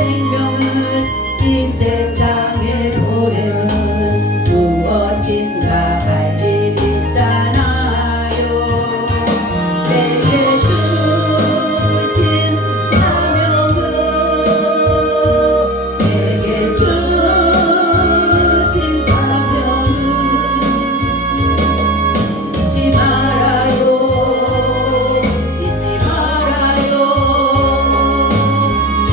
생명을 이 세상에 보냄은 무엇인가 할 일 있잖아요. 내게 주신 사명은 내게 주신 사명은 잊지 말아요. 잊지 말아요. 이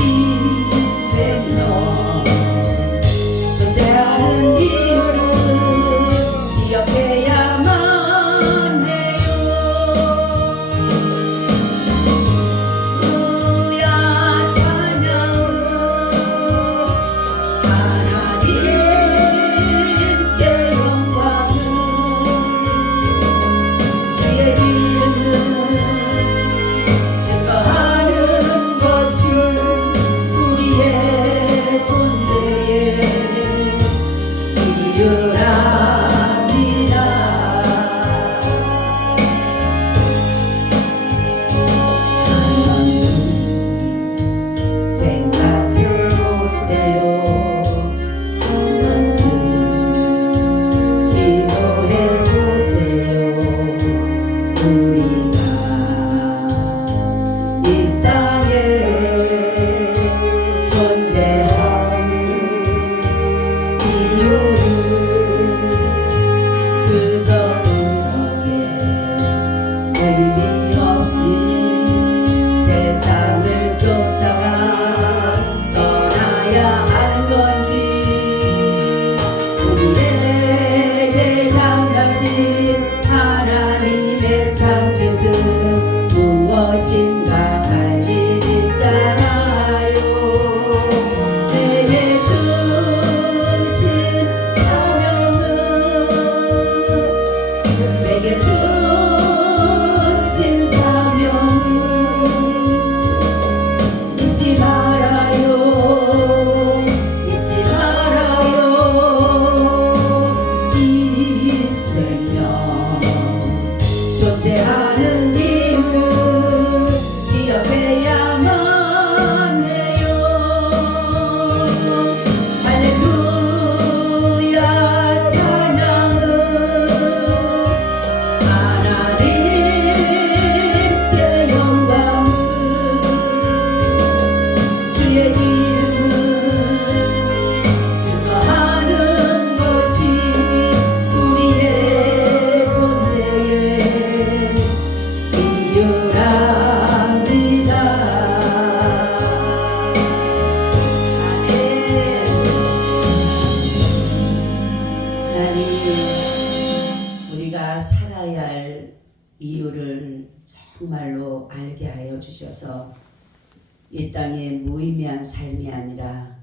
생명 존재하는 이유를 기억해야만 해요. 누야 찬양은 하나님께 영광은 주의 이름을 증거하는 것이 우리의 존재의 이유랍니다. 생각해보세요. 한번쯤 기도해보세요. 우리가 이 땅에 존재하는 이유를 그저 그렇게 의미 없이 세상을 쫓다가 떠나야 하는 건지 우리에게 향하신 하나님의 참뜻은 무엇인가 할 일 있잖아요. 내게 주신 사명은 내게 주신 사명은 잊지 말아요. 잊지 말아요. 이 생명 존재하는 이유를 기억해야만 해요. 할렐루야 찬양은 하나님께 영광은 주의 이름을 증거하는 것이 우리의 존재의 이유랍니다. 하나님, 우리가 살아야 할 이유를 정말로 알게 하여 주셔서 이 땅에 무의미한 삶이 아니라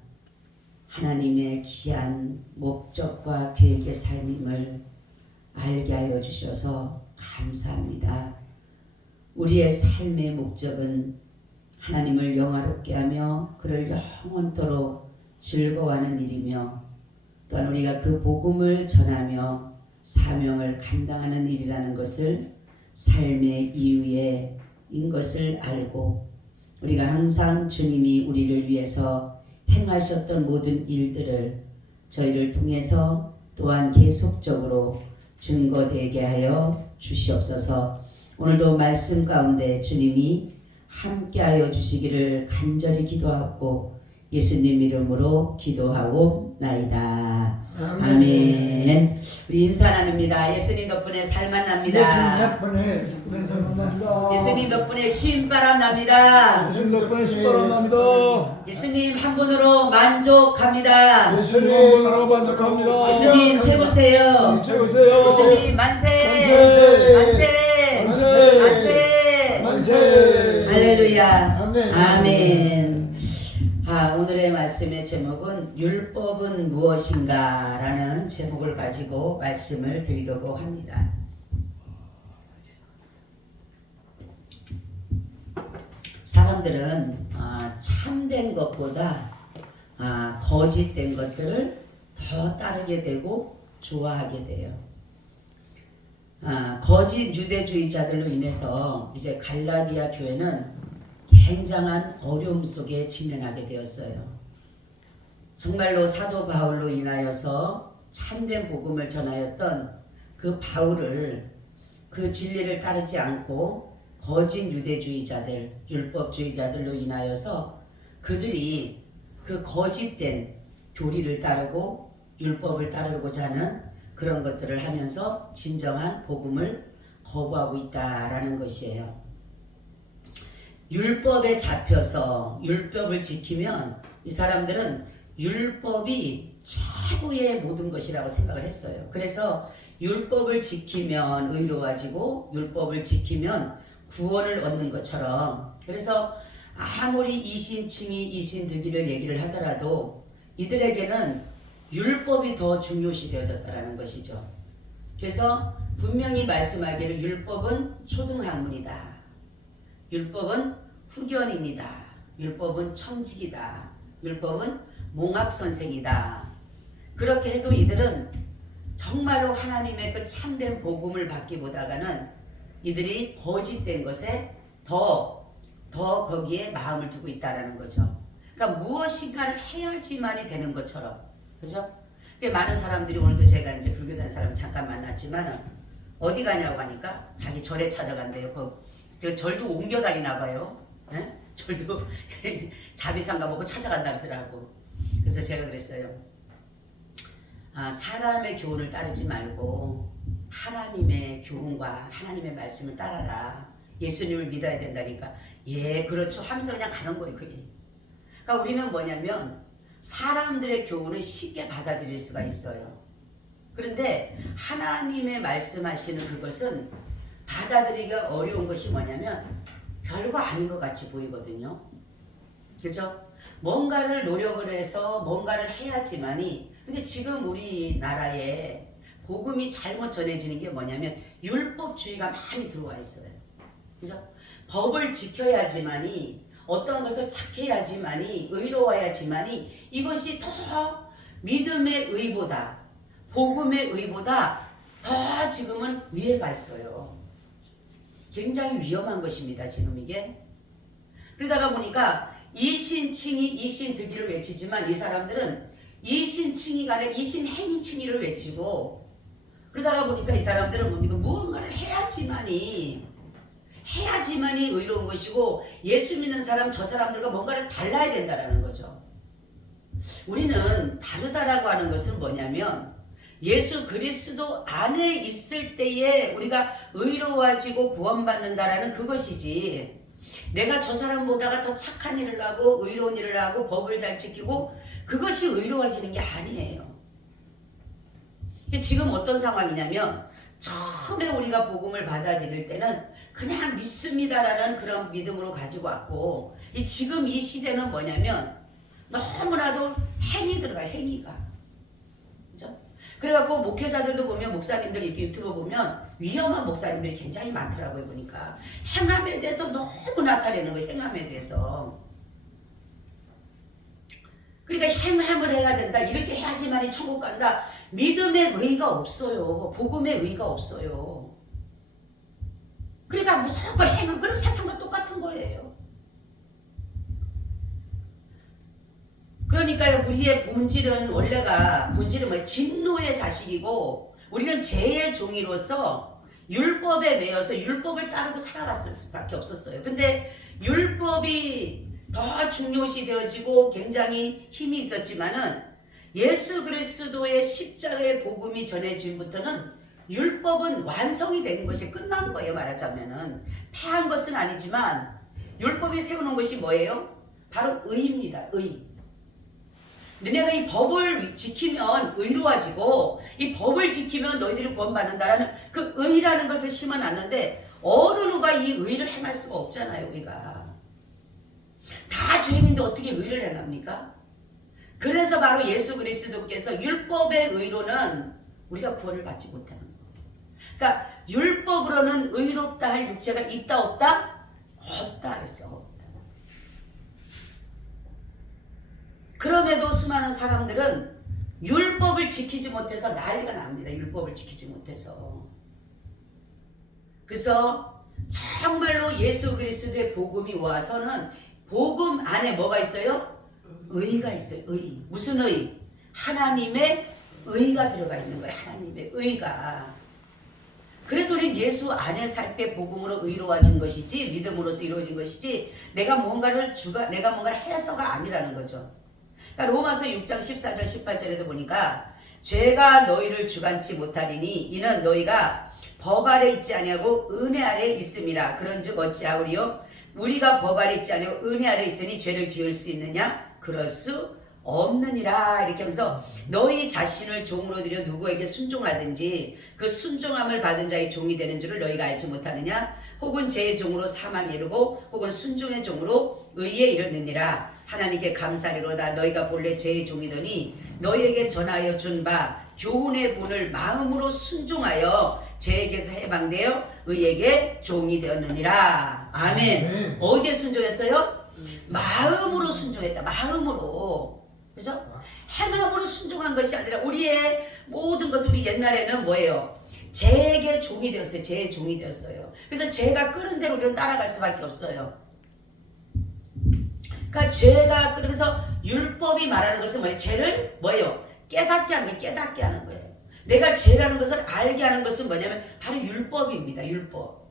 하나님의 귀한 목적과 계획의 삶임을 알게 하여 주셔서 감사합니다. 우리의 삶의 목적은 하나님을 영화롭게 하며 그를 영원토록 즐거워하는 일이며 또한 우리가 그 복음을 전하며 사명을 감당하는 일이라는 것을 삶의 이유인 것을 알고 우리가 항상 주님이 우리를 위해서 행하셨던 모든 일들을 저희를 통해서 또한 계속적으로 증거되게 하여 주시옵소서. 오늘도 말씀 가운데 주님이 함께하여 주시기를 간절히 기도하고 예수님 이름으로 기도하옵나이다. 아멘. 우리 인사 나눕니다. 예수님 덕분에 살만 납니다. 예수님 덕분에 신바람 납니다. 예수님 덕분에 신바람 납니다. 예수님 한 분으로 만족합니다. 예수님 한 분으로 만족합니다. 예수님 최고세요. 최고세요. 예수님 만세. 만세. 만세. 만세. 할렐루야. 아멘. 아멘. 오늘의 말씀의 제목은 율법은 무엇인가 라는 제목을 가지고 말씀을 드리려고 합니다. 사람들은 참된 것보다 거짓된 것들을 더 따르게 되고 좋아하게 돼요. 거짓 유대주의자들로 인해서 이제 갈라디아 교회는 굉장한 어려움 속에 직면하게 되었어요. 정말로 사도 바울로 인하여서 참된 복음을 전하였던 그 바울을 그 진리를 따르지 않고 거짓 유대주의자들, 율법주의자들로 인하여서 그들이 그 거짓된 교리를 따르고 율법을 따르고자 하는 그런 것들을 하면서 진정한 복음을 거부하고 있다라는 것이에요. 율법에 잡혀서 율법을 지키면 이 사람들은 율법이 최고의 모든 것이라고 생각을 했어요. 그래서 율법을 지키면 의로워지고 율법을 지키면 구원을 얻는 것처럼, 그래서 아무리 이신칭의 이신득의를 얘기를 하더라도 이들에게는 율법이 더 중요시 되어졌다는 것이죠. 그래서 분명히 말씀하기를 율법은 초등학문이다. 율법은 후견인이다. 율법은 청직이다. 율법은 몽학선생이다. 그렇게 해도 이들은 정말로 하나님의 그 참된 복음을 받기보다는 이들이 거짓된 것에 더 거기에 마음을 두고 있다라는 거죠. 그러니까 무엇인가를 해야지만이 되는 것처럼, 그죠? 많은 사람들이, 오늘도 제가 이제 불교단 사람 잠깐 만났지만 어디 가냐고 하니까 자기 절에 찾아간대요. 그 절도 옮겨 다니나 봐요. 예? 절도 자비상 가보고 찾아간다 그러더라고. 그래서 제가 그랬어요. 사람의 교훈을 따르지 말고 하나님의 교훈과 하나님의 말씀을 따라라. 예수님을 믿어야 된다니까. 예, 그렇죠 하면서 그냥 가는 거예요. 그게. 그러니까 우리는 뭐냐면 사람들의 교훈을 쉽게 받아들일 수가 있어요. 그런데 하나님의 말씀하시는 그것은 받아들이기가 어려운 것이 뭐냐면 별거 아닌 것 같이 보이거든요. 그렇죠? 뭔가를 노력을 해서 뭔가를 해야지만이, 근데 지금 우리나라에 복음이 잘못 전해지는 게 뭐냐면 율법주의가 많이 들어와 있어요. 그죠? 법을 지켜야지만이, 어떤 것을 착해야지만이, 의로워야지만이, 이것이 더 믿음의 의보다, 복음의 의보다 더 지금은 위에 가 있어요. 굉장히 위험한 것입니다, 지금 이게. 그러다가 보니까 이신칭의 이신득의를 외치지만 이 사람들은 이신칭의가 아니라 이신행칭의를 외치고, 그러다가 보니까 이 사람들은 뭡니까? 무언가를 해야지만이 의로운 것이고, 예수 믿는 사람 저 사람들과 뭔가를 달라야 된다라는 거죠. 우리는 다르다라고 하는 것은 뭐냐면 예수 그리스도 안에 있을 때에 우리가 의로워지고 구원받는다라는 그것이지, 내가 저 사람보다가 더 착한 일을 하고 의로운 일을 하고 법을 잘 지키고 그것이 의로워지는 게 아니에요. 지금 어떤 상황이냐면, 처음에 우리가 복음을 받아들일 때는 그냥 믿습니다라는 그런 믿음으로 가지고 왔고, 지금 이 시대는 뭐냐면 너무나도 행위 들어가요. 행위가. 그죠? 그래갖고 목회자들도 보면, 목사님들 이렇게 유튜브 보면 위험한 목사님들이 굉장히 많더라고요. 보니까 행함에 대해서 너무 나타내는 거예요. 행함에 대해서. 그러니까 행함을 해야 된다, 이렇게 해야지만이 천국 간다. 믿음의 의의가 없어요. 복음의 의의가 없어요. 그러니까 무조건 행함, 그럼 세상과 똑같은 거예요. 그러니까 우리의 본질은 본질은 진노의 자식이고, 우리는 죄의 종이로서 율법에 매여서 율법을 따르고 살아왔을 수밖에 없었어요. 근데 율법이 더 중요시 되어지고 굉장히 힘이 있었지만은 예수 그리스도의 십자가의 복음이 전해짐부터는 율법은 완성이 된 것이 끝난 거예요. 말하자면은 패한 것은 아니지만 율법이 세우는 것이 뭐예요? 바로 의입니다. 의. 너네가 이 법을 지키면 의로워지고, 이 법을 지키면 너희들이 구원받는다라는 그 의라는 것을 심어놨는데, 어느 누가 이 의를 행할 수가 없잖아요. 우리가 다 죄인인데 어떻게 의를 행합니까? 그래서 바로 예수 그리스도께서 율법의 의로는 우리가 구원을 받지 못하는 거예요. 그러니까 율법으로는 의롭다 할 육체가 있다 없다? 없다 그랬어요. 없다. 그럼에도 수많은 사람들은 율법을 지키지 못해서 난리가 납니다. 율법을 지키지 못해서. 그래서 정말로 예수 그리스도의 복음이 와서는 복음 안에 뭐가 있어요? 의가 있어요. 의. 무슨 의? 하나님의 의가 들어가 있는 거예요. 하나님의 의가. 그래서 우리는 예수 안에 살 때 복음으로 의로워진 것이지, 믿음으로서 이루어진 것이지, 내가 뭔가를 해서가 아니라는 거죠. 그러니까 로마서 6장 14절 18절에도 보니까 죄가 너희를 주관치 못하리니 이는 너희가 법 아래 있지 아니하고 은혜 아래 있음이라. 그런즉 어찌하오리요? 우리가 법 아래 있지 아니하고 은혜 아래 있으니 죄를 지을 수 있느냐? 그럴 수 없느니라. 이렇게 하면서 너희 자신을 종으로 들여 누구에게 순종하든지 그 순종함을 받은 자의 종이 되는 줄을 너희가 알지 못하느냐? 혹은 죄의 종으로 사망에 이르고 혹은 순종의 종으로 의에 이르느니라. 하나님께 감사리로다. 너희가 본래 죄의 종이더니 너희에게 전하여 준 바 교훈의 본을 마음으로 순종하여 죄에게서 해방되어 의에게 종이 되었느니라. 아멘. 어디에 순종했어요? 마음으로 순종했다. 마음으로. 그죠? 행함으로 순종한 것이 아니라 우리의 모든 것을 우리 옛날에는 뭐예요? 죄에게 종이 되었어요. 죄의 종이 되었어요. 그래서 죄가 끄는 대로 우리는 따라갈 수밖에 없어요. 그러니까 죄가, 그래서 율법이 말하는 것은 뭐예요? 죄를 뭐예요? 깨닫게 하는 거예요. 깨닫게 하는 거예요. 내가 죄라는 것을 알게 하는 것은 뭐냐면 바로 율법입니다. 율법.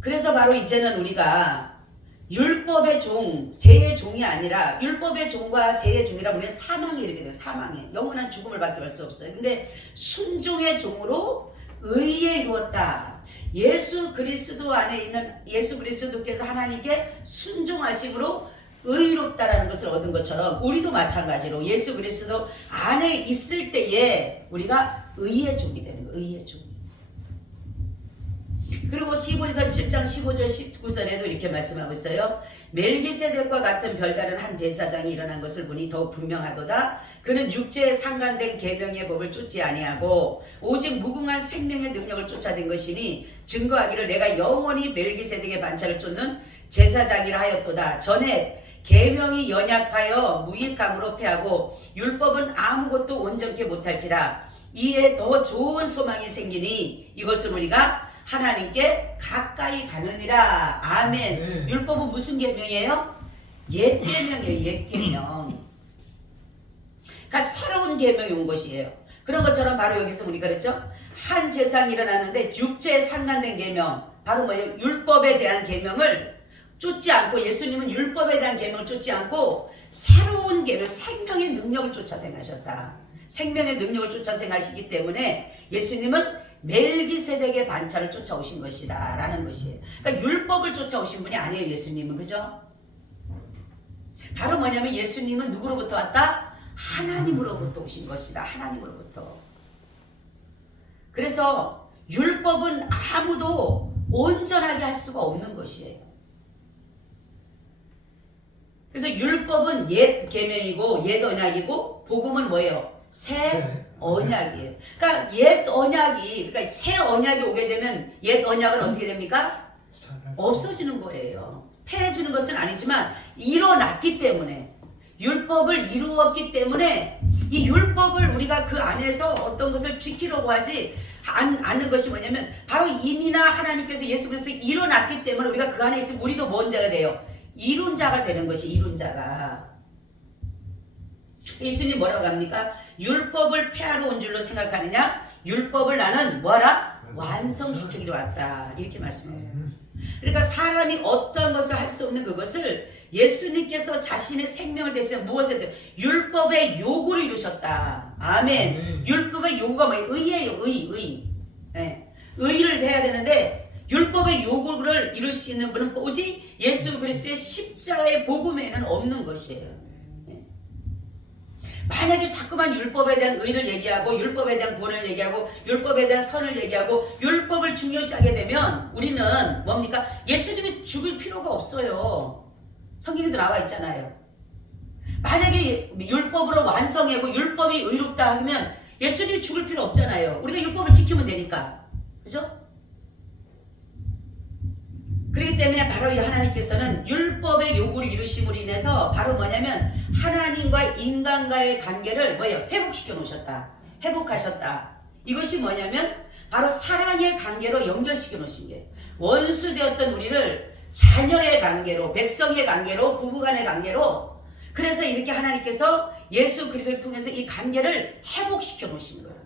그래서 바로 이제는 우리가 율법의 종, 죄의 종이 아니라 율법의 종과 죄의 종이라 우리는 사망에 이르게 돼요. 사망에. 영원한 죽음을 받게 할 수 없어요. 근데 순종의 종으로 의에 이루었다. 예수 그리스도 안에 있는 예수 그리스도께서 하나님께 순종하심으로 의롭다라는 것을 얻은 것처럼 우리도 마찬가지로 예수 그리스도 안에 있을 때에 우리가 의의 종이 되는 거예요. 의의 종. 그리고 히브리서 7장 15절 19절에도 이렇게 말씀하고 있어요. 멜기세덱과 같은 별다른 한 제사장이 일어난 것을 보니 더욱 분명하도다. 그는 육체에 상관된 계명의 법을 쫓지 아니하고 오직 무궁한 생명의 능력을 쫓아낸 것이니 증거하기를 내가 영원히 멜기세덱의 반차를 쫓는 제사장이라 하였도다. 전에 계명이 연약하여 무익함으로 패하고 율법은 아무것도 온전케 못할지라. 이에 더 좋은 소망이 생기니 이것을 우리가 하나님께 가까이 가느니라. 아멘. 율법은 무슨 계명이에요? 옛 계명이에요. 옛 계명. 그러니까 새로운 계명이 온 것이에요. 그런 것처럼 바로 여기서 우리가 그랬죠. 한 제사장이 일어났는데 육체에 상관된 계명, 바로 뭐예요? 율법에 대한 계명을 쫓지 않고, 예수님은 율법에 대한 계명을 쫓지 않고 새로운 계명, 생명의 능력을 쫓아 생하셨다. 생명의 능력을 쫓아 생하시기 때문에 예수님은 멜기세덱의 반차를 쫓아오신 것이다 라는 것이에요. 그러니까 율법을 쫓아오신 분이 아니에요. 예수님은. 그죠? 바로 뭐냐면 예수님은 누구로부터 왔다? 하나님으로부터 오신 것이다. 하나님으로부터. 그래서 율법은 아무도 온전하게 할 수가 없는 것이에요. 그래서 율법은 옛 계명이고 옛 언약이고 복음은 뭐예요? 새 언약이에요. 그러니까 옛 언약이, 그러니까 새 언약이 오게 되면 옛 언약은 어떻게 됩니까? 없어지는 거예요. 폐해지는 것은 아니지만 일어났기 때문에, 율법을 이루었기 때문에 이 율법을 우리가 그 안에서 어떤 것을 지키려고 하지 않는 것이 뭐냐면 바로 이미나 하나님께서 예수 그리스도 일어났기 때문에 우리가 그 안에 있으면 우리도 뭔 자가 돼요? 이룬 자가 되는 것이, 이룬 자가. 예수님 뭐라고 합니까? 율법을 폐하러 온 줄로 생각하느냐? 율법을 나는 뭐하라? 완성시키기로 왔다. 이렇게 말씀하세요. 그러니까 사람이 어떤 것을 할 수 없는 그것을 예수님께서 자신의 생명을 대신해 무엇에 율법의 요구를 이루셨다. 아멘. 율법의 요구가 뭐예요? 의예요. 의. 네. 의를 해야 되는데 율법의 요구를 이룰 수 있는 분은 오직 예수 그리스도의 십자가의 복음에는 없는 것이에요. 만약에 자꾸만 율법에 대한 의를 얘기하고 율법에 대한 구원을 얘기하고 율법에 대한 선을 얘기하고 율법을 중요시하게 되면 우리는 뭡니까? 예수님이 죽을 필요가 없어요. 성경에도 나와 있잖아요. 만약에 율법으로 완성하고 율법이 의롭다 하면 예수님이 죽을 필요 없잖아요. 우리가 율법을 지키면 되니까. 그죠? 그렇기 때문에 바로 이 하나님께서는 율법의 요구를 이루심으로 인해서 바로 뭐냐면 하나님과 인간과의 관계를 뭐예요? 회복시켜 놓으셨다. 회복하셨다. 이것이 뭐냐면 바로 사랑의 관계로 연결시켜 놓으신 게 원수 되었던 우리를 자녀의 관계로, 백성의 관계로, 부부간의 관계로, 그래서 이렇게 하나님께서 예수 그리스도를 통해서 이 관계를 회복시켜 놓으신 거예요.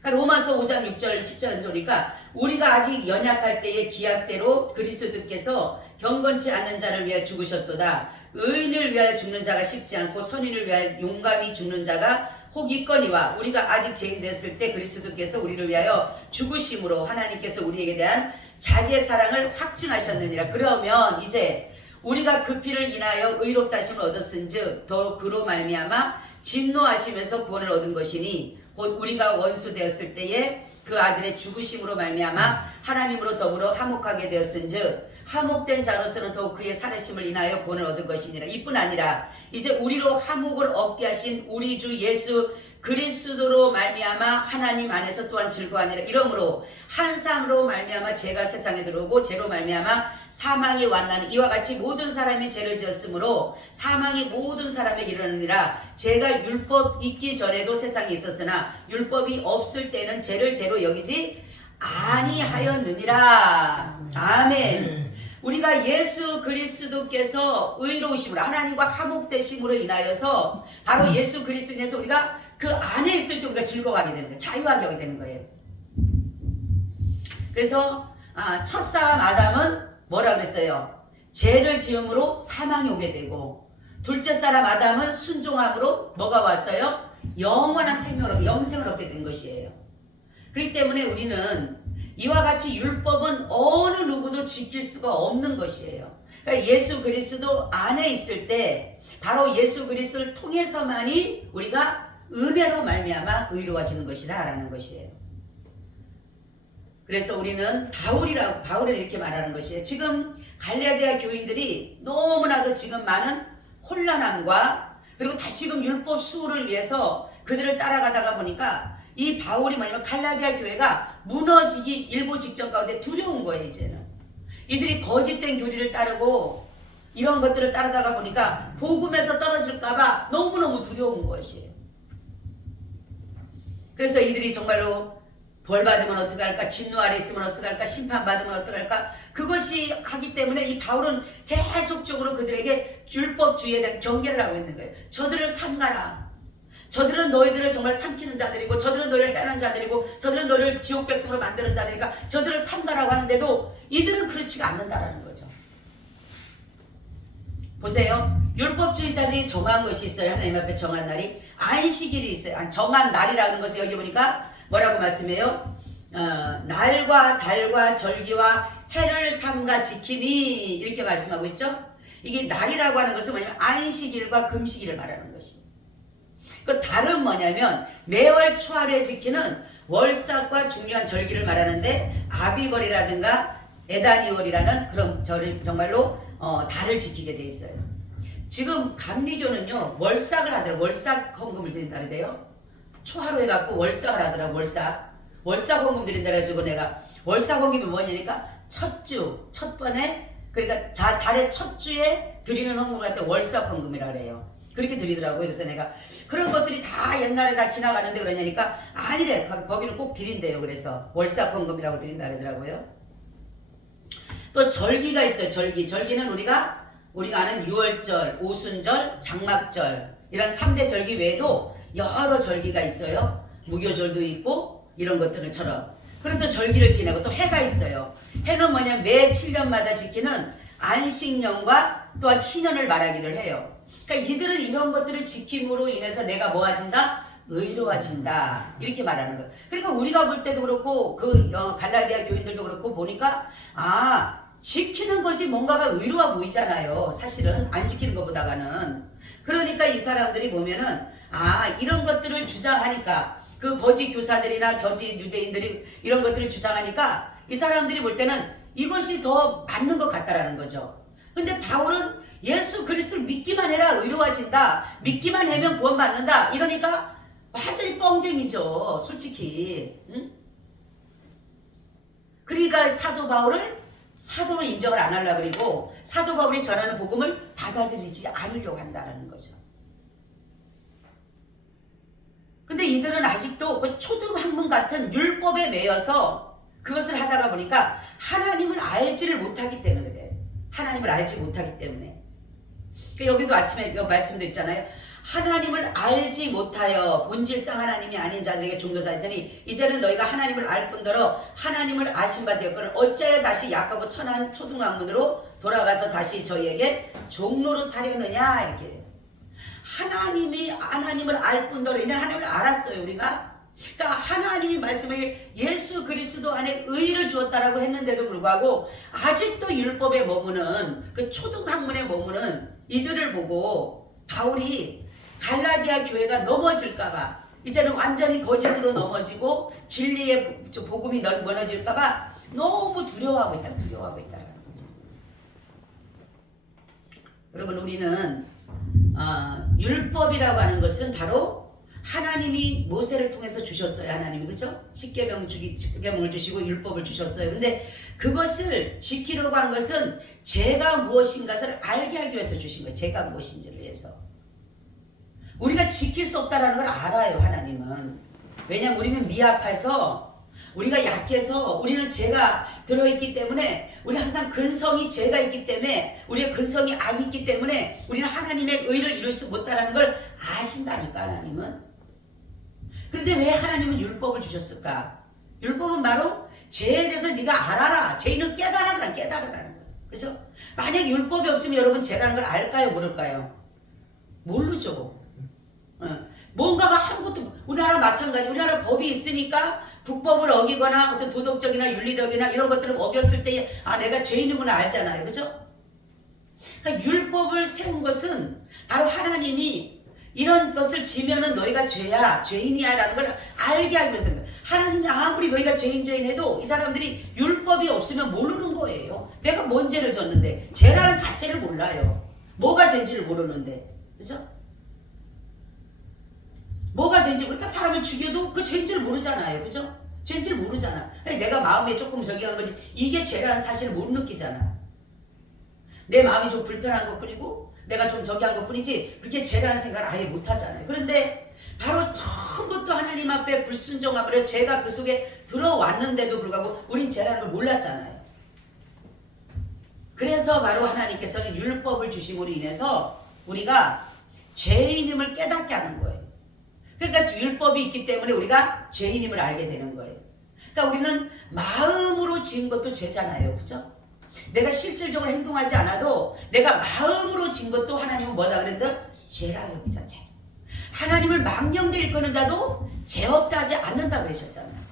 그러니까 로마서 5장 6절 10절 보니까 우리가 아직 연약할 때의 기약대로 그리스도께서 경건치 않는 자를 위하여 죽으셨도다. 의인을 위하여 죽는 자가 쉽지 않고 선인을 위하여 용감히 죽는 자가 혹 있거니와, 우리가 아직 죄인되었을 때 그리스도께서 우리를 위하여 죽으심으로 하나님께서 우리에게 대한 자기의 사랑을 확증하셨느니라. 그러면 이제 우리가 그 피를 인하여 의롭다 하심을 얻었은즉 더 그로 말미암아 진노하시면서 구원을 얻은 것이니, 곧 우리가 원수 되었을 때에 그 아들의 죽으심으로 말미암아 하나님으로 더불어 화목하게 되었은즉 화목된 자로서는 더욱 그의 살으심을 인하여 구원을 얻은 것이니라. 이뿐 아니라 이제 우리로 화목을 얻게 하신 우리 주 예수 그리스도로 말미암아 하나님 안에서 또한 즐거워하니라. 이러므로 한 사람으로 말미암아 죄가 세상에 들어오고 죄로 말미암아 사망이 왔나니, 이와 같이 모든 사람이 죄를 지었으므로 사망이 모든 사람에게 이르느니라. 죄가 율법 있기 전에도 세상에 있었으나 율법이 없을 때는 죄를 죄로 여기지 아니하였느니라. 아멘. 우리가 예수 그리스도께서 의로우심으로 하나님과 화목되심으로 인하여서 바로 예수 그리스도에서 우리가 그 안에 있을 때 우리가 즐거워하게 되는 거예요. 자유하게 하게 되는 거예요. 그래서 첫사람 아담은 뭐라 그랬어요? 죄를 지음으로 사망이 오게 되고, 둘째 사람 아담은 순종함으로 뭐가 왔어요? 영원한 생명을, 영생을 얻게 된 것이에요. 그렇기 때문에 우리는 이와 같이 율법은 어느 누구도 지킬 수가 없는 것이에요. 그러니까 예수 그리스도 안에 있을 때 바로 예수 그리스도를 통해서만이 우리가 은혜로 말미암아 의로워지는 것이다 라는 것이에요. 그래서 우리는 바울을 이렇게 말하는 것이에요. 지금 갈라디아 교인들이 너무나도 지금 많은 혼란함과, 그리고 다시금 율법 수호를 위해서 그들을 따라가다가 보니까 이 바울이 뭐냐면 갈라디아 교회가 무너지기 일보 직전 가운데 두려운 거예요. 이제는 이들이 거짓된 교리를 따르고 이런 것들을 따르다가 보니까 복음에서 떨어질까봐 너무너무 두려운 것이에요. 그래서 이들이 정말로 벌 받으면 어떡할까, 진노 아래 있으면 어떡할까, 심판 받으면 어떡할까, 그것이 하기 때문에 이 바울은 계속적으로 그들에게 율법주의에 대한 경계를 하고 있는 거예요. 저들을 삼가라. 저들은 너희들을 정말 삼키는 자들이고, 저들은 너희를 해하는 자들이고, 저들은 너희를 지옥 백성으로 만드는 자들이니까 저들을 삼가라고 하는데도 이들은 그렇지가 않는다라는 거죠. 보세요. 율법주의자들이 정한 것이 있어요. 하나님 앞에 정한 날이 안식일이 있어요. 정한 날이라는 것을 여기 보니까 뭐라고 말씀해요? 날과 달과 절기와 해를 삼가 지키니, 이렇게 말씀하고 있죠. 이게 날이라고 하는 것은 뭐냐면 안식일과 금식일을 말하는 것입니다. 그 달은 뭐냐면 매월 초하루에 지키는 월삭과 중요한 절기를 말하는데, 아비벌이라든가 에다니월이라는 그런 절을 정말로 달을 지키게 돼 있어요. 지금 감리교는요 월삭을 하더라고요. 월삭 헌금을 드린다 그래요. 초하루 해갖고 월삭을 하더라고요. 월삭 헌금 드린다 그래가지고 내가 월삭 헌금이 뭐냐니까 첫 주, 첫 번에, 그러니까 달의 첫 주에 드리는 헌금을 할 때 월삭 헌금이라 그래요. 그렇게 드리더라고요. 그래서 내가 그런 것들이 다 옛날에 다 지나가는데 그러냐니까 아니래. 거기는 꼭 드린대요. 그래서 월삭 헌금이라고 드린다 그러더라고요. 또 절기가 있어요. 절기는 우리가 아는 유월절, 오순절, 장막절, 이런 3대 절기 외에도 여러 절기가 있어요. 무교절도 있고 이런 것들처럼. 그리고 또 절기를 지내고 또 해가 있어요. 해는 뭐냐, 매 7년마다 지키는 안식년과 또한 희년을 말하기를 해요. 그러니까 이들은 이런 것들을 지킴으로 인해서 내가 뭐해진다? 의로워진다. 이렇게 말하는 거예요. 그러니까 우리가 볼 때도 그렇고 갈라디아 교인들도 그렇고 보니까 지키는 것이 뭔가가 의로워 보이잖아요. 사실은 안 지키는 것보다는. 그러니까 이 사람들이 보면은 이런 것들을 주장하니까, 그 거짓 교사들이나 거짓 유대인들이 이런 것들을 주장하니까 이 사람들이 볼 때는 이것이 더 맞는 것 같다라는 거죠. 근데 바울은 예수 그리스도를 믿기만 해라 의로워진다, 믿기만 하면 구원받는다, 이러니까 완전히 뻥쟁이죠, 솔직히. 응? 그러니까 사도 바울을 사도로 인정을 안 하려고 그리고 사도 바울이 전하는 복음을 받아들이지 않으려고 한다는 거죠. 근데 이들은 아직도 그 초등학문 같은 율법에 매여서 그것을 하다가 보니까 하나님을 알지를 못하기 때문에 그래요. 하나님을 알지 못하기 때문에. 여기도 아침에 말씀도 있잖아요. 하나님을 알지 못하여 본질상 하나님이 아닌 자들에게 종로다 했더니 이제는 너희가 하나님을 알 뿐더러 하나님을 아신 바 되었거늘 어찌하여 다시 약하고 천한 초등학문으로 돌아가서 다시 저희에게 종로로 타려느냐 이렇게. 하나님을 알 뿐더러 이제는 하나님을 알았어요 우리가. 그러니까 하나님이 말씀하기에 예수 그리스도 안에 의를 주었다라고 했는데도 불구하고 아직도 율법에 머무는 그 초등학문에 머무는 이들을 보고 바울이 갈라디아 교회가 넘어질까봐 이제는 완전히 거짓으로 넘어지고 진리의 복음이 무너질까봐 너무 두려워하고 있다는 거죠. 여러분 우리는 율법이라고 하는 것은 바로 하나님이 모세를 통해서 주셨어요. 하나님이 그죠? 십계명을 주시고 율법을 주셨어요. 근데 그것을 지키려고 한 것은 죄가 무엇인가를 알게 하기 위해서 주신 거예요. 죄가 무엇인지를 위해서. 우리가 지킬 수 없다는 걸 알아요. 하나님은. 왜냐하면 우리는 미약해서 우리가 약해서 우리는 죄가 들어있기 때문에 우리 항상 근성이 죄가 있기 때문에 우리의 근성이 악이 있기 때문에 우리는 하나님의 의를 이룰 수 못하라는 걸 아신다니까 하나님은. 그런데 왜 하나님은 율법을 주셨을까? 율법은 바로 죄에 대해서 네가 알아라. 죄인은 깨달아라는 거예요. 그렇죠? 만약 율법이 없으면 여러분 죄라는 걸 알까요? 모를까요? 모르죠. 뭔가가 아무것도 우리나라 마찬가지. 우리나라 법이 있으니까 국법을 어기거나 어떤 도덕적이나 윤리적이나 이런 것들을 어겼을 때 내가 죄인이구나 알잖아요. 그렇죠? 그러니까 율법을 세운 것은 바로 하나님이 이런 것을 지면은 너희가 죄야, 죄인이야 라는 걸 알게 하기 위해서 하나님이 아무리 너희가 죄인 해도 이 사람들이 율법이 없으면 모르는 거예요. 내가 뭔 죄를 졌는데 죄라는 자체를 몰라요. 뭐가 죄인지를 모르는데. 그죠? 뭐가 죄인지 모르니까 사람을 죽여도 그 죄인지를 모르잖아요. 그죠? 죄인지를 모르잖아. 내가 마음에 조금 저기 한 거지 이게 죄라는 사실을 못 느끼잖아. 내 마음이 좀 불편한 것 뿐이고 내가 좀 저기 한 것 뿐이지 그게 죄라는 생각을 아예 못 하잖아요. 그런데 바로 처음부터 하나님 앞에 불순종하며 죄가 그 속에 들어왔는데도 불구하고 우린 죄라는 걸 몰랐잖아요. 그래서 바로 하나님께서는 율법을 주심으로 인해서 우리가 죄인임을 깨닫게 하는 거예요. 그러니까 율법이 있기 때문에 우리가 죄인임을 알게 되는 거예요. 그러니까 우리는 마음으로 지은 것도 죄잖아요. 그죠? 내가 실질적으로 행동하지 않아도 내가 마음으로 지은 것도 하나님은 뭐다 그랬든 죄라 여기자 죄. 하나님을 망령되 일컫는 자도 죄 없다 하지 않는다고 그러셨잖아요.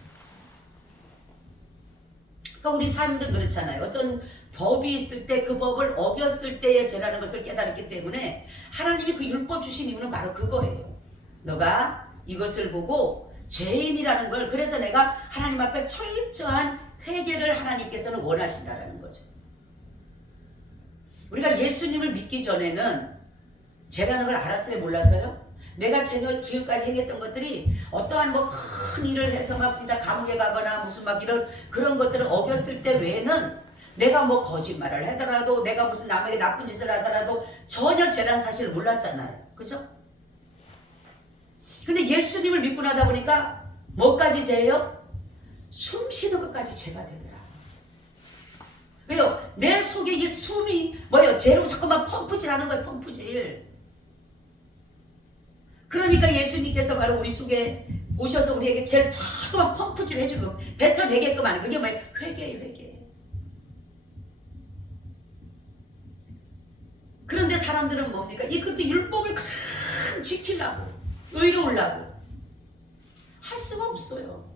그러니까 우리 사람들 그렇잖아요. 어떤 법이 있을 때 그 법을 어겼을 때의 죄라는 것을 깨달았기 때문에 하나님이 그 율법 주신 이유는 바로 그거예요. 너가 이것을 보고 죄인이라는 걸 그래서 내가 하나님 앞에 철저한 회개를 하나님께서는 원하신다라는 거죠. 우리가 예수님을 믿기 전에는 죄라는 걸 알았어요? 몰랐어요? 내가 지금까지 행했던 것들이 어떠한 뭐 큰 일을 해서 막 진짜 감옥에 가거나 무슨 막 이런 그런 것들을 어겼을 때 외에는 내가 뭐 거짓말을 하더라도 내가 무슨 남에게 나쁜 짓을 하더라도 전혀 죄라는 사실을 몰랐잖아요. 그죠? 근데 예수님을 믿고 나다 보니까 뭐까지 죄예요? 숨 쉬는 것까지 죄가 되더라. 왜요? 내 속에 이 숨이 뭐예요? 죄로 자꾸만 펌프질 하는 거예요. 펌프질. 그러니까 예수님께서 바로 우리 속에 오셔서 우리에게 죄를 자꾸만 펌프질 해주고 뱉어내게끔 하는 그게 뭐예요? 회개예요. 회개. 그런데 사람들은 뭡니까? 그때 율법을 참 지키려고 의로우려고 할 수가 없어요.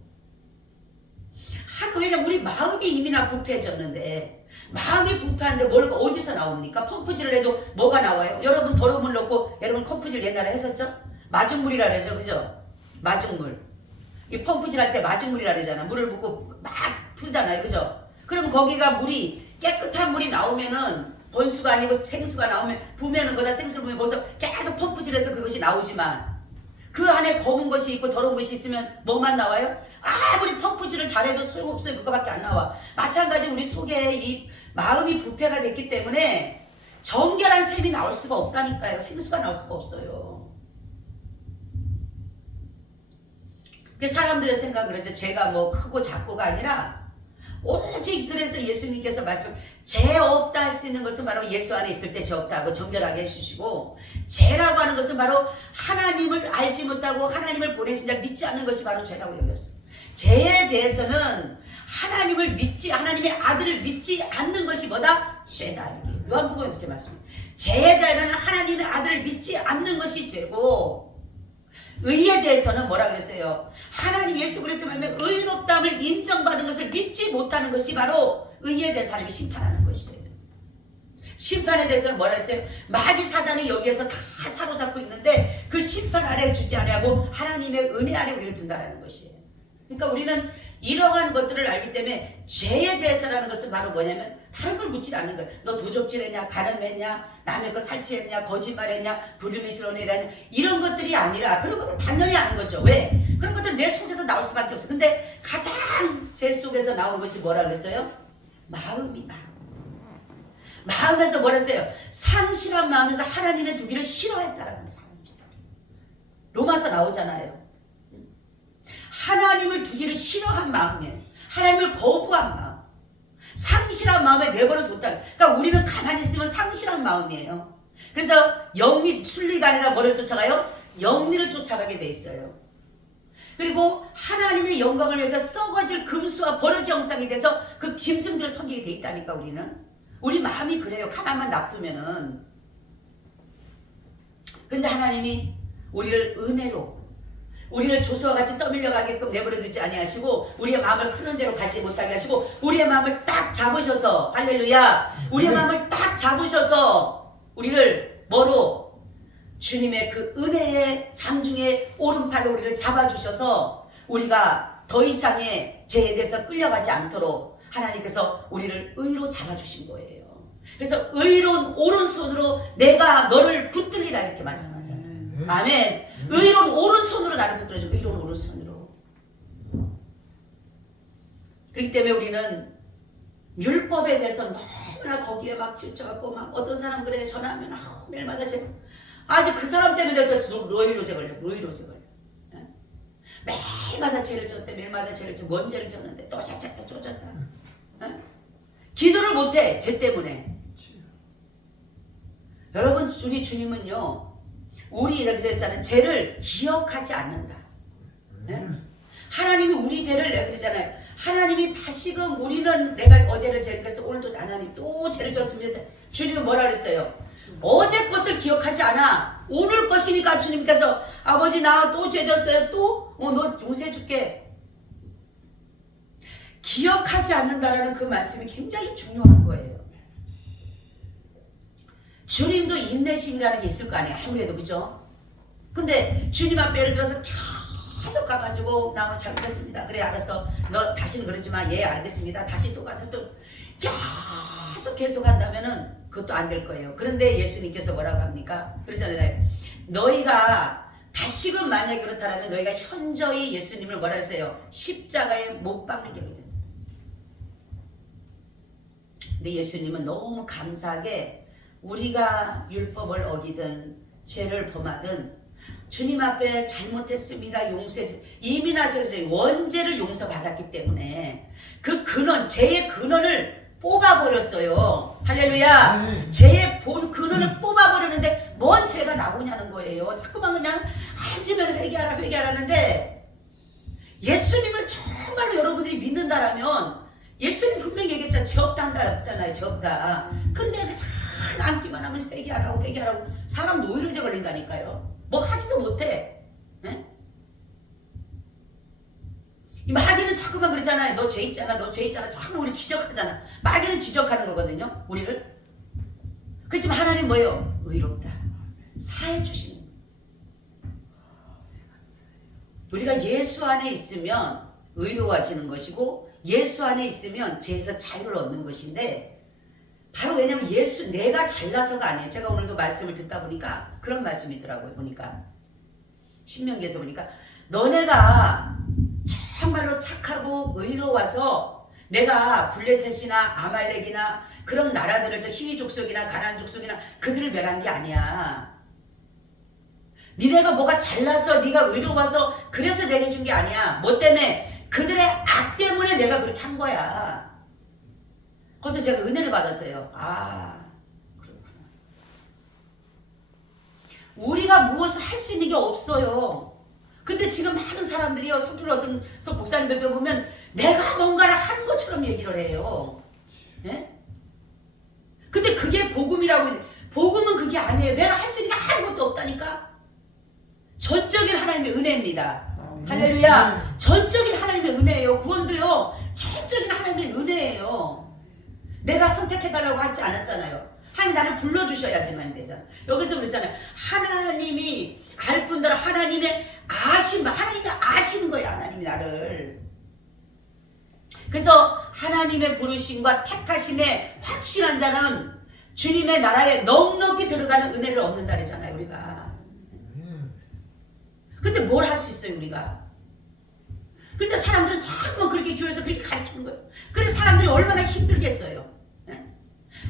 왜냐면 우리 마음이 이미나 부패해졌는데 마음이 부패한데 뭘 어디서 나옵니까? 펌프질을 해도 뭐가 나와요? 여러분 더러운 물 넣고 여러분 펌프질 옛날에 했었죠? 마중물이라 그러죠. 그죠? 마중물. 이 펌프질 할 때 마중물이라 그러잖아. 물을 붓고 막 푸잖아요. 그죠? 그럼 거기가 물이 깨끗한 물이 나오면은 번수가 아니고 생수가 나오면 부면은 거다 생수를 부면 거기서 계속 펌프질해서 그것이 나오지만 그 안에 검은 것이 있고 더러운 것이 있으면 뭐만 나와요? 아무리 펌프질을 잘해도 소용없어요. 그거밖에 안 나와. 마찬가지 우리 속에 이 마음이 부패가 됐기 때문에 정결한 샘이 나올 수가 없다니까요. 생수가 나올 수가 없어요. 그 사람들의 생각은 그렇죠. 죄가 뭐 크고 작고가 아니라 오직 그래서 예수님께서 죄 없다 할 수 있는 것은 바로 예수 안에 있을 때 죄 없다고 정결하게 해주시고, 죄라고 하는 것은 바로 하나님을 알지 못하고 하나님을 보내신 자를 믿지 않는 것이 바로 죄라고 여겼어요. 죄에 대해서는 하나님의 아들을 믿지 않는 것이 뭐다? 죄다. 이렇게 요한복음에 그렇게 말씀합니다. 죄에 대해서는 하나님의 아들을 믿지 않는 것이 죄고, 의에 대해서는 뭐라 그랬어요? 하나님 예수 그리스도 말미암아 의롭다함을 인정받은 것을 믿지 못하는 것이 바로 의에 대해서 하나님이 심판하는 것이에요. 심판에 대해서는 뭐라 했어요? 마귀 사단이 여기에서 다 사로잡고 있는데 그 심판 아래 주지 아니하고 하나님의 은혜 아래 우리를 둔다라는 것이에요. 그러니까 우리는 이러한 것들을 알기 때문에 죄에 대해서라는 것은 바로 뭐냐면 다른 걸 묻지 않는 거예요. 너 도적질했냐, 가늠했냐, 남의 거 살취했냐, 거짓말했냐, 불의미스러운이라냐, 이런 것들이 아니라 그런 것들 당연히 아는 거죠. 왜? 그런 것들 내 속에서 나올 수밖에 없어. 근데 가장 제 속에서 나온 것이 뭐라 그랬어요? 마음이. 마음에서 뭐라 했어요? 상실한 마음에서 하나님의 두기를 싫어했다라는 거예요. 로마서 나오잖아요. 하나님을 두기를 싫어한 마음이에요. 하나님을 거부한 마음. 상실한 마음에 내버려 뒀다. 그러니까 우리는 가만히 있으면 상실한 마음이에요. 그래서 영리, 순리가 아니라 뭐를 쫓아가요? 영리를 쫓아가게 돼 있어요. 그리고 하나님의 영광을 위해서 썩어질 금수와 버러지 형상이 돼서 그 짐승들을 섬기게 돼 있다니까 우리는. 우리 마음이 그래요. 가만만 놔두면은. 근데 하나님이 우리를 은혜로, 우리를 조수와 같이 떠밀려가게끔 내버려 두지 아니하시고 우리의 마음을 흐른 대로 가지 못하게 하시고 우리의 마음을 딱 잡으셔서, 할렐루야, 우리의 마음을 딱 잡으셔서 우리를 뭐로? 주님의 그 은혜의 장중에 오른팔로 우리를 잡아주셔서 우리가 더 이상의 죄에 대해서 끌려가지 않도록 하나님께서 우리를 의로 잡아주신 거예요. 그래서 의로운 오른손으로 내가 너를 붙들리라 이렇게 말씀하잖아요. 아멘. 의로운 오른손으로 나를 붙들어주고, 의로운 오른손으로. 그렇기 때문에 우리는 율법에 대해서 너무나 거기에 막 지쳐갖고 막 어떤 사람 그래 전화하면 매일마다 제가 아직 그 사람 때문에 내가 로이로제 걸려. 매일마다 죄를 졌대. 매일마다 죄를 졌대. 뭔 죄를 졌는데 또 잤다 또 졌다. 기도를 못해. 죄 때문에. 여러분, 우리 주님은요, 우리 이렇게 했잖아요. 죄를 기억하지 않는다. 네? 하나님이 우리 죄를 내가 그러잖아요. 하나님이 다시금 우리는 내가 어제를 죄를 그래서 오늘 또 하나님 또 죄를 졌습니다. 주님은 뭐라 그랬어요? 어제 것을 기억하지 않아. 오늘 것이니까 주님께서 아버지 나 또 죄 졌어요. 또? 너 용서해 줄게. 기억하지 않는다라는 그 말씀이 굉장히 중요한 거예요. 주님도 인내심이라는 게 있을 거 아니에요. 아무래도 그죠? 근데 주님 앞에 예를 들어서 계속 가가지고 나 오늘 잘못했습니다. 그래 알았어. 너 다시는 그러지 마. 예 알겠습니다. 다시 또 가서 또 계속 한다면은 그것도 안 될 거예요. 그런데 예수님께서 뭐라고 합니까? 그러잖아요. 너희가 다시금 만약에 그렇다면 너희가 현저히 예수님을 뭐라 했어요? 십자가에 못 박리게 하게 된다. 근데 예수님은 너무 감사하게 우리가 율법을 어기든 죄를 범하든 주님 앞에 잘못했습니다. 용서해 주. 이미 나 원죄를 용서받았기 때문에 그 근원, 죄의 근원을 뽑아버렸어요. 할렐루야. 죄의 본 근원을 뽑아버렸는데 뭔 죄가 나오냐는 거예요. 자꾸만 그냥 앉으면 회개하라는데 예수님을 정말로 여러분들이 믿는다라면 예수님 분명히 얘기했잖아요. 죄 없다 한다잖아요. 죄 없다. 근데 앉기만 하면 회개하라고 사람 노이로제 걸린다니까요. 뭐 하지도 못해. 네? 이 마귀는 자꾸만 그러잖아요. 너 죄 있잖아. 자꾸 우리 지적하잖아. 마귀는 지적하는 거거든요. 우리를. 그렇지만 하나님 뭐예요? 의롭다. 사해 주시는 거예요. 우리가 예수 안에 있으면 의로워지는 것이고 예수 안에 있으면 죄에서 자유를 얻는 것인데 바로 왜냐면 내가 잘나서가 아니에요. 제가 오늘도 말씀을 듣다 보니까 그런 말씀이 있더라고요. 보니까 신명기에서 보니까 너네가 정말로 착하고 의로워서 내가 블레셋이나 아말렉이나 그런 나라들을 히위 족속이나 가나안 족속이나 그들을 멸한 게 아니야. 니네가 뭐가 잘나서 네가 의로워서 그래서 내가 준 게 아니야. 뭐 때문에? 그들의 악 때문에 내가 그렇게 한 거야. 그래서 제가 은혜를 받았어요. 아, 그렇구나. 우리가 무엇을 할 수 있는 게 없어요. 근데 지금 많은 사람들이요, 성도를 어떤 목사님들 들어보면 내가 뭔가를 하는 것처럼 얘기를 해요. 예? 근데 그게 복음이라고. 복음은 그게 아니에요. 내가 할 수 있는 게 아무것도 없다니까. 전적인 하나님의 은혜입니다. 할렐루야. 전적인 하나님의 은혜예요. 구원도요, 전적인 하나님의 은혜예요. 내가 선택해달라고 하지 않았잖아요. 하나님 나를 불러주셔야지만 되잖아. 여기서 그랬잖아요. 하나님이 알 뿐더러 하나님의 하나님이 아시는 거예요. 하나님이 나를. 그래서 하나님의 부르심과 택하심에 확신한 자는 주님의 나라에 넉넉히 들어가는 은혜를 얻는다 그러잖아요. 우리가. 근데 뭘 할 수 있어요 우리가? 근데 사람들은 자꾸만 그렇게 교회에서 그렇게 가르치는 거예요. 그래서 사람들이 얼마나 힘들겠어요. 네?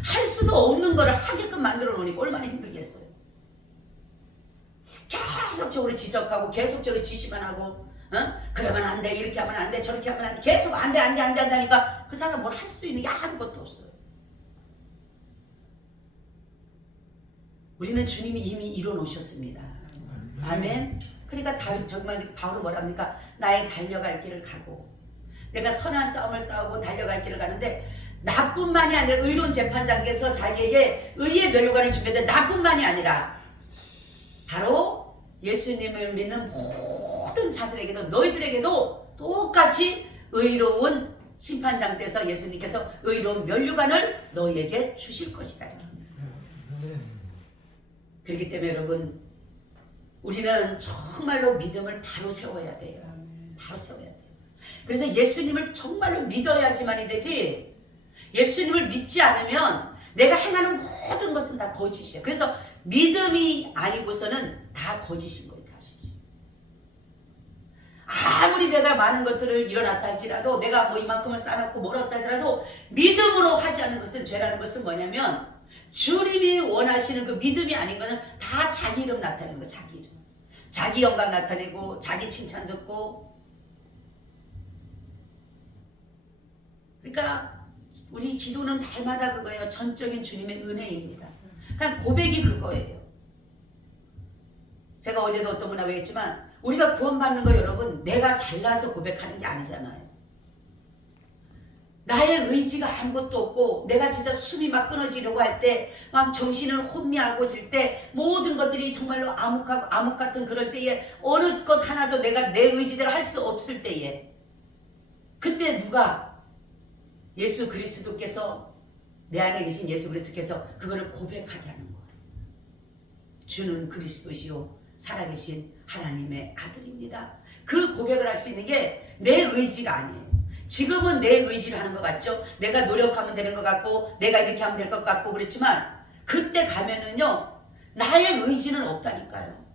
할 수도 없는 거를 하게끔 만들어 놓으니까 얼마나 힘들겠어요. 계속적으로 지적하고 계속적으로 지시만 하고, 그러면 안 돼, 이렇게 하면 안 돼, 저렇게 하면 안 돼, 계속 안 돼 한다니까 그 사람 뭘 할 수 있는 게 아무것도 없어요. 우리는 주님이 이미 이뤄놓으셨습니다. 아멘. 그러니까 정말 바울은 뭐라 합니까? 나의 달려갈 길을 가고 내가 선한 싸움을 싸우고 달려갈 길을 가는데 나뿐만이 아니라 의로운 재판장께서 자기에게 의의 면류관을 준비했는데 나뿐만이 아니라 바로 예수님을 믿는 모든 자들에게도 너희들에게도 똑같이 의로운 심판장께서 예수님께서 의로운 면류관을 너희에게 주실 것이다. 그렇기 때문에 여러분, 우리는 정말로 믿음을 바로 세워야 돼요. 바로 세워야 돼요. 그래서 예수님을 정말로 믿어야지만이 되지, 예수님을 믿지 않으면 내가 행하는 모든 것은 다 거짓이에요. 그래서 믿음이 아니고서는 다 거짓인 거예요. 아무리 내가 많은 것들을 일어났다 할지라도, 내가 뭐 이만큼을 쌓아놨고 멀었다 하더라도 믿음으로 하지 않은 것은, 죄라는 것은 뭐냐면 주님이 원하시는 그 믿음이 아닌 거는 다 자기 이름 나타내는 거예요. 자기 이름. 자기 영광 나타내고 자기 칭찬 듣고. 그러니까 우리 기도는 달마다 그거예요. 전적인 주님의 은혜입니다. 그냥 고백이 그거예요. 제가 어제도 어떤 분하고 했지만 우리가 구원받는 거 여러분, 내가 잘나서 고백하는 게 아니잖아요. 나의 의지가 아무것도 없고 내가 진짜 숨이 막 끊어지려고 할 때, 막 정신을 혼미하고 질 때, 모든 것들이 정말로 암흑 같은 그럴 때에 어느 것 하나도 내가 내 의지대로 할 수 없을 때에, 그때 누가 예수 그리스도께서, 내 안에 계신 예수 그리스도께서 그거를 고백하게 하는 거예요. 주는 그리스도시요 살아계신 하나님의 아들입니다. 그 고백을 할 수 있는 게 내 의지가 아니에요. 지금은 내 의지를 하는 것 같죠. 내가 노력하면 되는 것 같고 내가 이렇게 하면 될 것 같고 그렇지만, 그때 가면은요 나의 의지는 없다니까요.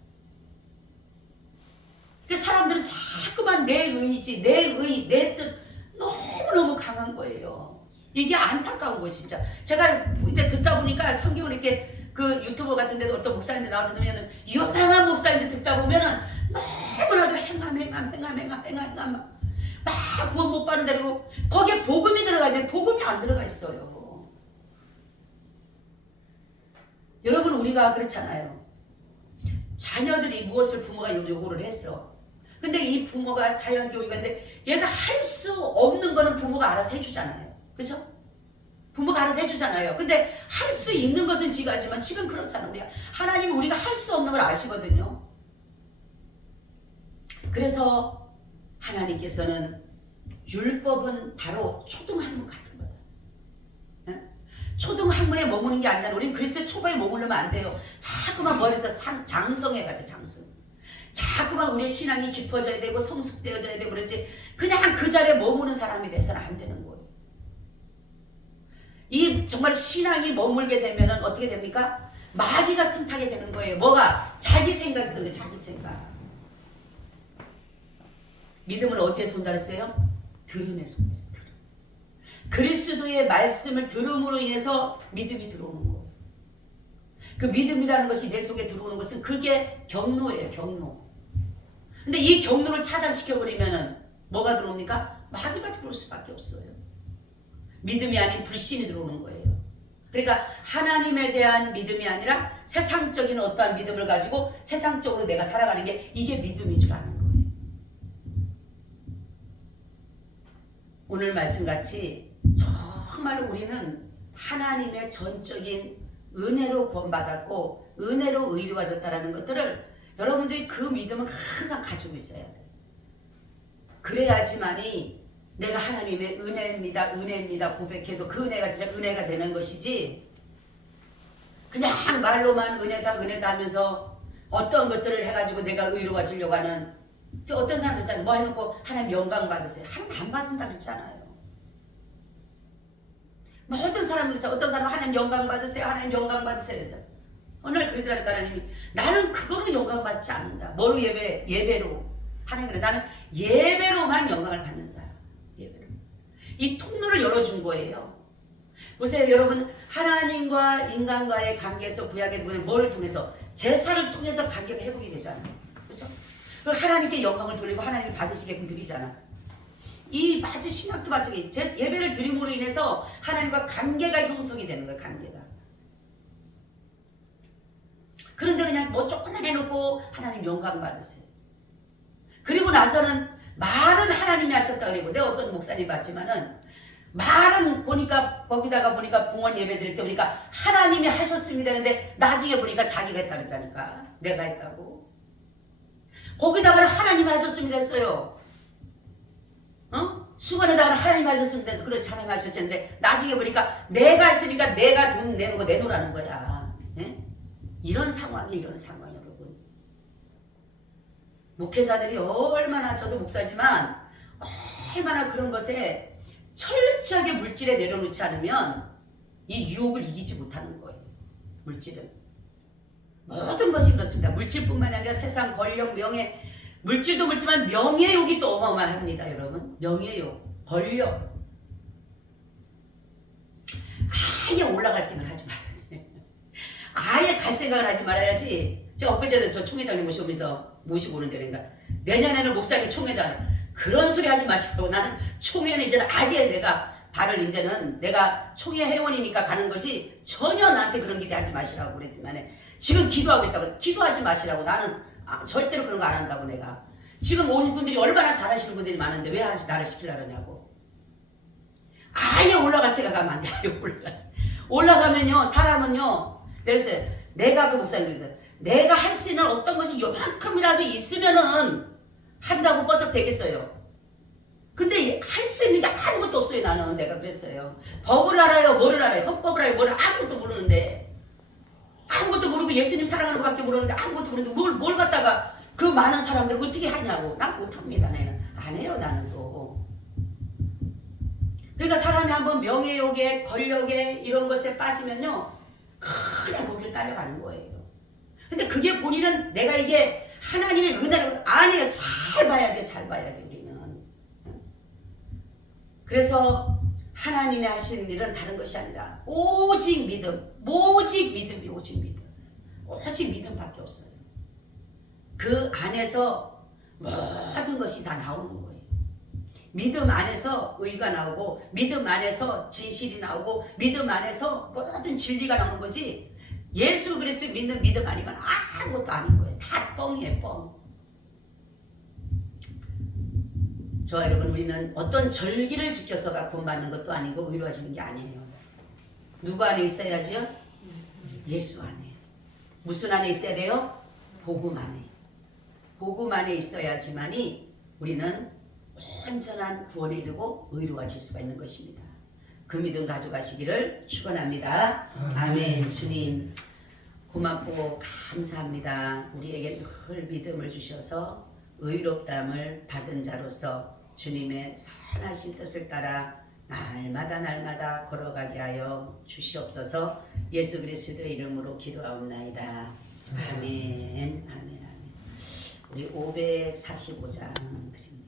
사람들은 자꾸만 내 의지, 내 뜻 너무너무 강한 거예요. 이게 안타까운 거예요 진짜. 제가 이제 듣다 보니까 성경을 이렇게 그 유튜브 같은 데도 어떤 목사님들 나와서 그러면은, 유명한 목사님들 듣다 보면은 너무나도 행함 막 구원 못 받는다고 거기에 복음이 들어가 있는데 복음이 안 들어가 있어요. 여러분, 우리가 그렇잖아요. 자녀들이 무엇을 부모가 요구를 했어. 근데 이 부모가 자연교육이 있는데 얘가 할 수 없는 거는 부모가 알아서 해주잖아요. 그렇죠? 부모가 알아서 해주잖아요. 근데 할 수 있는 것은 지가 하지만 지금 그렇잖아요. 하나님은 우리가 할 수 없는 걸 아시거든요. 그래서 하나님께서는 율법은 바로 초등학문 같은 거예요. 네? 초등학문에 머무는 게 아니잖아요. 우리는 그리스도의 초보에 머무르면 안 돼요. 자꾸만 머리에서 장성해가지고 장성. 자꾸만 우리의 신앙이 깊어져야 되고 성숙되어져야 되고 그렇지, 그냥 그 자리에 머무는 사람이 돼서는 안 되는 거예요. 이 정말 신앙이 머물게 되면 어떻게 됩니까? 마귀가 틈타게 되는 거예요. 뭐가? 자기 생각이 드는 거예요. 자기 생각. 믿음을 어디에서 온다 그랬어요? 들음에서 온다. 들음. 그리스도의 말씀을 들음으로 인해서 믿음이 들어오는 거예요. 그 믿음이라는 것이 내 속에 들어오는 것은 그게 경로예요. 경로. 근데 이 경로를 차단시켜버리면은 뭐가 들어옵니까? 마귀가 들어올 수밖에 없어요. 믿음이 아닌 불신이 들어오는 거예요. 그러니까 하나님에 대한 믿음이 아니라 세상적인 어떠한 믿음을 가지고 세상적으로 내가 살아가는 게 이게 믿음인 줄 아는 거예요. 오늘 말씀같이 정말 우리는 하나님의 전적인 은혜로 구원받았고 은혜로 의로워졌다는 것들을 여러분들이 그 믿음을 항상 가지고 있어야 돼요. 그래야지만이 내가 하나님의 은혜입니다, 은혜입니다 고백해도 그 은혜가 진짜 은혜가 되는 것이지, 그냥 말로만 은혜다 은혜다 하면서 어떤 것들을 해가지고 내가 의로워지려고 하는, 어떤 사람 있잖아요. 뭐 해놓고 하나님 영광 받으세요. 하나님 안 받는다 그랬잖아요. 뭐 어떤 사람은 어떤 사람은 하나님 영광 받으세요, 하나님 영광 받으세요 그래서 오늘 그러더라니까 하나님이 나는 그거로 영광 받지 않는다. 뭐로? 예배로. 하나님 그래 나는 예배로만 영광을 받는다. 예배로. 이 통로를 열어준 거예요. 보세요 여러분, 하나님과 인간과의 관계에서 구약에 보면 뭐를 통해서? 제사를 통해서 관계가 회복이 되잖아요. 그렇죠? 그리고 하나님께 영광을 돌리고 하나님이 받으시게끔 드리잖아. 이 마치 신학도 마찬가지. 예배를 드림으로 인해서 하나님과 관계가 형성이 되는 거예요. 관계가. 그런데 그냥 뭐 조금만 해놓고 하나님 영광 받으세요. 그리고 나서는 말은 하나님이 하셨다 그러고, 내가 어떤 목사님 봤지만은 말은 보니까 거기다가 보니까 봉헌 예배 드릴 때 보니까 하나님이 하셨습니다. 근데 나중에 보니까 자기가 했다 그러니까 내가 했다고. 거기다가 하나님이 하셨습니다 했어요. 수건에다가 하나님 하셨습니다 해서 그렇지 하나님 하셨는데 나중에 보니까 내가 했으니까 내가 돈 내는 거 내놓으라는 거야. 예? 이런 상황이 여러분. 목회자들이 얼마나, 저도 목사지만 얼마나 그런 것에 철저하게 물질에 내려놓지 않으면 이 유혹을 이기지 못하는 거예요. 물질은. 모든 것이 그렇습니다. 물질뿐만 아니라 세상, 권력, 명예, 물질도 물지만 명예욕이 또 어마어마합니다. 여러분. 명예욕, 권력. 아예 올라갈 생각을 하지 말아야 돼. 아예 갈 생각을 하지 말아야지. 제가 엊그제도 저 총회장님 모시고 오는데 그러니까 내년에는 목사님 총회장, 그런 소리 하지 마시고 나는 총회는 이제는 아예 내가 발을 이제는 내가 총회 회원이니까 가는 거지 전혀 나한테 그런 기대 하지 마시라고 그랬더니 지금 기도하고 있다고. 기도하지 마시라고. 나는 절대로 그런 거 안 한다고. 내가 지금 오신 분들이 얼마나 잘하시는 분들이 많은데 왜 나를 시키려고 하냐고. 아예 올라갈 생각하면 안 돼. 아예 올라가면요 사람은요, 내가 그 목사님 그랬어요. 내가 할 수 있는 어떤 것이 요만큼이라도 있으면은 한다고 뻗쩍 되겠어요. 근데 할 수 있는 게 아무것도 없어요. 나는. 내가 그랬어요. 법을 알아요, 뭐를 알아요, 헌법을 알아요, 뭐를 아무것도 모르는데, 아무것도 모르고 예수님 사랑하는 것밖에 모르는데 아무것도 모르는데 뭘 갖다가 그 많은 사람들을 어떻게 하냐고. 난 못합니다. 나는 안 해요. 나는 또. 그러니까 사람이 한번 명예욕에 권력에 이런 것에 빠지면요 그냥 거기를 따라가는 거예요. 근데 그게 본인은 내가 이게 하나님의 은혜를 안 해요. 잘 봐야 돼. 잘 봐야 돼. 우리는. 그래서 하나님이 하시는 일은 다른 것이 아니라 오직 믿음. 오직 믿음이 오직 믿음. 오직 믿음밖에 없어요. 그 안에서 모든 것이 다 나오는 거예요. 믿음 안에서 의가 나오고 믿음 안에서 진실이 나오고 믿음 안에서 모든 진리가 나오는 거지, 예수 그리스도 믿는 믿음 아니면 아무것도 아닌 거예요. 다 뻥이에요. 뻥. 저 여러분, 우리는 어떤 절기를 지켜서가 구원받는 것도 아니고 의로워지는 게 아니에요. 누구 안에 있어야지요? 예수 안에. 무슨 안에 있어야 돼요? 복음 안에. 복음 안에 있어야지만이 우리는 온전한 구원에 이르고 의로워질 수가 있는 것입니다. 그 믿음 가져가시기를 축원합니다. 아멘. 주님 고맙고 감사합니다. 우리에게 늘 믿음을 주셔서 의롭다함을 받은 자로서 주님의 선하신 뜻을 따라 날마다 걸어가게 하여 주시옵소서. 예수 그리스도의 이름으로 기도하옵나이다. 아멘. 아멘. 아멘. 우리 545장 드립니다.